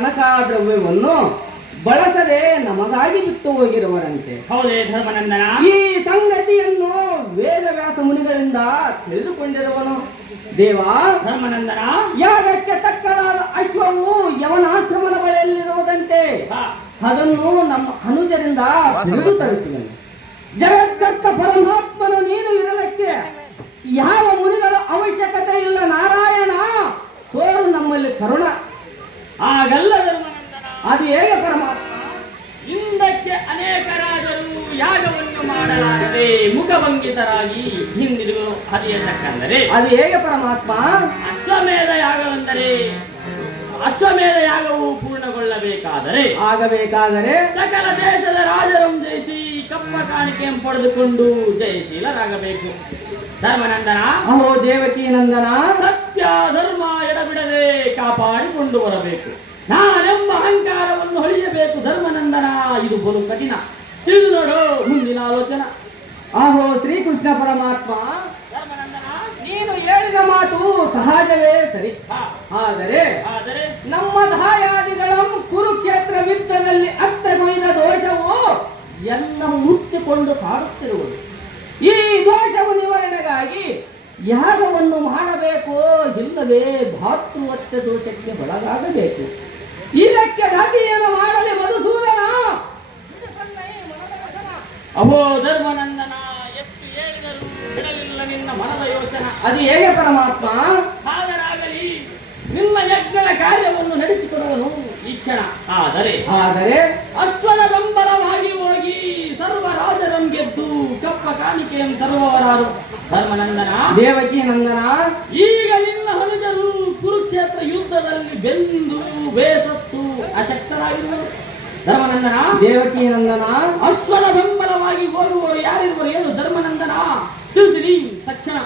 ಕನಕಾದ್ರವ್ಯವನ್ನು ಬಳಸದೆ ನಮಗಾಗಿ ಬಿಟ್ಟು ಹೋಗಿರುವರಂತೆ. ಹೌದೇ ಧರ್ಮನಂದನ? ಈ ಸಂಗತಿಯನ್ನು ವೇದವ್ಯಾಸ ಮುನಿಗಳಿಂದ ತಿಳಿದುಕೊಂಡಿರುವನು. ದೇವ ಧರ್ಮನಂದನ, ಯಾಗಕ್ಕೆ ತಕ್ಕದಾದ ಅಶ್ವವು ಯವನಾಶ್ರಮದ ಬಳಿಯಲ್ಲಿರುವುದಂತೆ ಅದನ್ನು ನಮ್ಮ ಅನುಜರಿಂದ ತಿಳಿದು ತರಿಸುವನು. ಜಗತ್ಕರ್ತ ಪರಮಾತ್ಮನು ನೀನು ಇರಲಿಕ್ಕೆ ಯಾವ ಮುನಿಗಳ ಅವಶ್ಯಕತೆ ಇಲ್ಲ. ನಾರಾಯಣ ತೋರು ನಮ್ಮಲ್ಲಿ ಕರುಣ. ಆಗಲ್ಲ ಧರ್ಮನಂದನ. ಅದು ಹೇಗೆ ಪರಮಾತ್ಮ? ಹಿಂದಕ್ಕೆ ಅನೇಕ ರಾಜರು ಯಾಗವನ್ನು ಮಾಡಲಾಗದೆ ಮುಖಭಂಗಿತರಾಗಿ ಹಿಂದಿರುಗಲು ಹರಿಯತಕ್ಕಂದರೆ ಅದು ಹೇಗೆ ಪರಮಾತ್ಮ? ಅಶ್ವಮೇಧ ಯಾಗವು ಪೂರ್ಣಗೊಳ್ಳಬೇಕಾದರೆ ಆಗಬೇಕಾದರೆ ಸಕಲ ದೇಶದ ರಾಜರನ್ನು ಜಯಿಸಿ ಕಪ್ಪ ಕಾಣಿಕೆಯನ್ನು ಪಡೆದುಕೊಂಡು ಜಯಶೀಲರಾಗಬೇಕು. ಧರ್ಮನಂದನ, ಅಹೋ ದೇವಕಿ ನಂದನ, ಸತ್ಯ ಧರ್ಮ ಎಡಬಿಡದೆ ಕಾಪಾಡಿಕೊಂಡು ಬರಬೇಕು. ನಾನೆಂಬ ಅಹಂಕಾರವನ್ನು ಹೊಳೆಯಬೇಕು. ಧರ್ಮನಂದನ, ಇದು ಬಲು ಕಠಿಣ. ತಿಳಿದು ನೋಡು ಮುಂದಿನ ಆಲೋಚನ. ಅಹೋ ಶ್ರೀಕೃಷ್ಣ ಪರಮಾತ್ಮ, ಧರ್ಮನಂದನ, ನೀನು ಹೇಳಿದ ಮಾತು ಸಹಜವೇ ಸರಿ. ಆದರೆ ನಮ್ಮ ದಾಯಾದಿಗಳು ಕುರುಕ್ಷೇತ್ರ ಯುದ್ಧದಲ್ಲಿ ಅತ್ತಗೊಯ್ದ ದೋಷವು ಎಲ್ಲ ಮುತ್ತಿಕೊಂಡು ಕಾಡುತ್ತಿರುವುದು. ಈ ದೋಷವು ನಿವಾರಣೆಗಾಗಿ ಯಾಗವನ್ನು ಮಾಡಬೇಕು, ಇಲ್ಲವೇ ಭಾತೃವತ್ಯ ದೋಷಕ್ಕೆ ಒಳಗಾಗಬೇಕು. ಇದಕ್ಕೆ ಗತಿಯನ್ನು ಮಾಡಲಿ ಮಧುಸೂದನ. ಅಹೋ ಧರ್ಮನಂದನ, ಎಷ್ಟು ಹೇಳಿದರೂ ಬಿಡಲಿಲ್ಲ ನಿನ್ನ ಮನದ ಯೋಚನ. ಅದು ಹೇಗೆ ಪರಮಾತ್ಮ? ಹಾಗರಾಗಲಿ, ನಿನ್ನ ಯಜ್ಞದ ಕಾರ್ಯವನ್ನು ನಡೆಸಿಕೊಡುವನು ಈ ಕ್ಷಣ. ಆದರೆ ಅಶ್ವದ ಬೆಂಬಲವಾಗಿ ಹೋಗಿ ಸರ್ವ ರಾಜರನ್ನು ಗೆದ್ದು ಕಪ್ಪ ಕಾಣಿಕೆಯನ್ನು ತರುವವರಾರು? ಧರ್ಮನಂದನ, ದೇವಕಿ ನಂದನ, ಈಗ ನಿನ್ನ ಹನುಜರು ಕುರುಕ್ಷೇತ್ರ ಯುದ್ಧದಲ್ಲಿ ಬೆಂದು ಬೇಸತ್ತು ಅಶಕ್ತರಾಗಿರುವರು. ಧರ್ಮನಂದನ, ದೇವಕಿ ನಂದನ, ಅಶ್ವದ ಬೆಂಬಲವಾಗಿ ಹೋಗುವವರು ಯಾರಿರುವರು ಹೇಳು ಧರ್ಮನಂದನ? ತಿಳಿಸಿರಿ ತಕ್ಷಣ.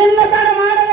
ಏನು ಮಾಡಲು